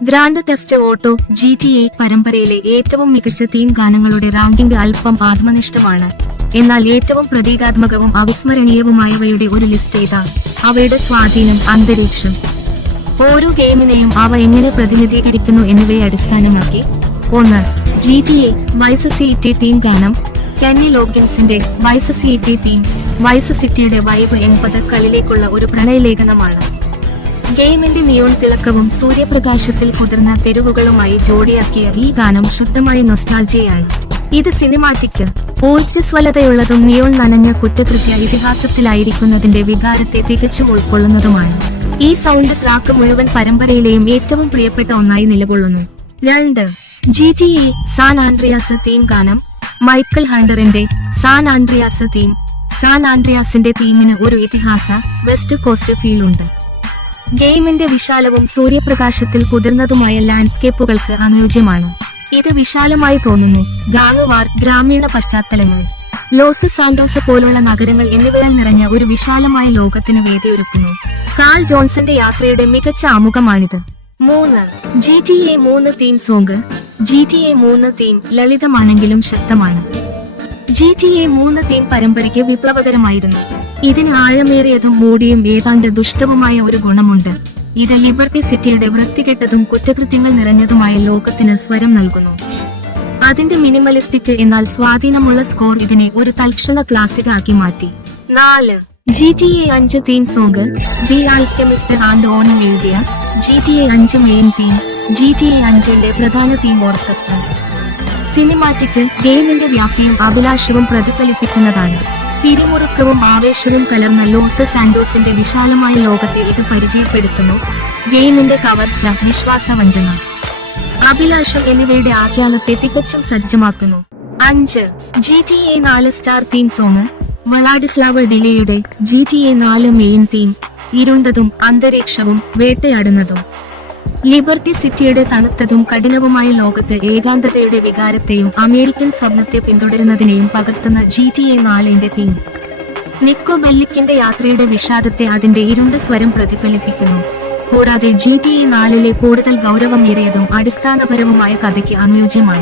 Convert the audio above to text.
Grand theft auto GTA പരമ്പരയിലെ ഏറ്റവും മികച്ച തീം ഗാനങ്ങളുടെ റാങ്കിംഗ് അല്പം ആത്മനിഷ്ഠമാണ്. എന്നാൽ ഏറ്റവും പ്രതീകാത്മകവും അവിസ്മരണീയവുമായവയുടെ ഒരു ലിസ്റ്റ് ഇതാ. അവയുടെ സ്വാധീനം, അന്തരീക്ഷം, ഓരോ ഗെയിമിനെയും അവ എങ്ങനെ പ്രതിനിധീകരിക്കുന്നു എന്നിവയെ അടിസ്ഥാനമാക്കി. 1. GTA വൈസ് സിറ്റി തീം ഗാനം. Kenny ലോഗിൻസിന്റെ vice city theme. Vice സിറ്റിയുടെ വൈബ് 80കളിലേക്കുള്ള ഒരു പ്രണയലേഖനമാണ്. ഗെയിമിന്റെ നിയോൺ തിളക്കവും സൂര്യപ്രകാശത്തിൽ കുതിർന്ന തെരുവുകളുമായി ജോഡിയാക്കിയ ഈ ഗാനം ശുദ്ധമായ നൊസ്റ്റാൾജിയയാണ്. ഇത് സിനിമാറ്റിക്, ഊർജ്ജസ്വലതയുള്ളതും നിയോൺ നനഞ്ഞ കുറ്റകൃത്യ ഇതിഹാസത്തിലായിരിക്കുന്നതിന്റെ വികാരത്തെ തികച്ചും ഉൾക്കൊള്ളുന്നതുമാണ്. ഈ സൗണ്ട് ട്രാക്ക് മുഴുവൻ പരമ്പരയിലെയും ഏറ്റവും പ്രിയപ്പെട്ട ഒന്നായി നിലകൊള്ളുന്നു. 2. GTA സാൻ ആൻഡ്രിയാസ് തീം ഗാനം. Michael ഹണ്ടറിന്റെ San Andreas theme. San ആൻഡ്രിയാസിന്റെ തീമിന് ഒരു ഇതിഹാസ വെസ്റ്റ് കോസ്റ്റ് ഫീൽ ഉണ്ട്. ഗെയിമിന്റെ വിശാലവും സൂര്യപ്രകാശത്തിൽ കുതിർന്നതുമായ ലാൻഡ്സ്കേപ്പുകൾക്ക് അനുയോജ്യമാണ്. ഇത് വിശാലമായി തോന്നുന്നു. ഗാങ്ങുവാർ, ഗ്രാമീണ പശ്ചാത്തലങ്ങൾ, ലോസ് സാന്റോസ് പോലുള്ള നഗരങ്ങൾ എന്നിവയാൽ നിറഞ്ഞ ഒരു വിശാലമായ ലോകത്തിന് വേദിയൊരുക്കുന്നു. കാൾ ജോൺസന്റെ യാത്രയുടെ മികച്ച ആമുഖമാണിത്. 3. GTA 3 theme song. GTA 3 theme ലളിതമാണെങ്കിലും ശക്തമാണ്. GTA 3 തീം പരമ്പരയ്ക്ക് വിപ്ലവകരമായിരുന്നു. ഇതിന് ആഴമേറിയതും മൂടിയും ഏതാണ്ട് ദുഷ്ടവുമായ ഒരു ഗുണമുണ്ട്. ഇത് ലിബർട്ടി സിറ്റിയുടെ വൃത്തികെട്ടതും കുറ്റകൃത്യങ്ങൾ നിറഞ്ഞതുമായ ലോകത്തിന് സ്വരം നൽകുന്നു. അതിന്റെ മിനിമലിസ്റ്റിക് എന്നാൽ സ്വാധീനമുള്ള സ്കോർ ഇതിനെ ഒരു തൽക്ഷണ ക്ലാസിക് ആക്കി മാറ്റി. 4. GTA 5 theme song. The Alchemist and ഓണും എഴുതിയ GTA 5 മെയിൻ തീം. GTA 5ന്റെ പ്രധാന തീം ഓർക്കസ്ട്ര. സിനിമാറ്റിക്, ഗെയിമിന്റെ വ്യാപ്തിയും അഭിലാഷവും പ്രതിഫലിപ്പിക്കുന്നതാണ്. പിരിമുറുക്കവും ആവേശവും കലർന്ന ലോസ് സാന്റോസിന്റെ വിശാലമായ ലോകത്തെ ഇത് പരിചയപ്പെടുത്തുന്നു. ഗെയിമിന്റെ കവർച്ച, വിശ്വാസവഞ്ചന, അഭിലാഷം എന്നിവയുടെ ആഖ്യാനത്തെ തികച്ചും സജ്ജമാക്കുന്നു. 5. GTA 4 star theme song. വളാഡിസ്ലാവ് ഡിലേയുടെ GTA 4 main theme. ഇരുണ്ടതും അന്തരീക്ഷവും വേട്ടയാടുന്നതും. ലിബർട്ടി സിറ്റിയുടെ തണുത്തതും കഠിനവുമായ ലോകത്ത് ഏകാന്തതയുടെ വികാരത്തെയും അമേരിക്കൻ സ്വപ്നത്തെ പിന്തുടരുന്നതിനെയും പകർത്തുന്ന GTA 4ന്റെ തീം. നിക്കോ ബെല്ലിക്കിന്റെ യാത്രയുടെ വിഷാദത്തെ അതിന്റെ ഇരുണ്ട സ്വരം പ്രതിഫലിപ്പിക്കുന്നു. കൂടാതെ GTA 4ലെ കൂടുതൽ ഗൗരവമേറിയതും അടിസ്ഥാനപരവുമായ കഥയ്ക്ക് അനുയോജ്യമാണ്.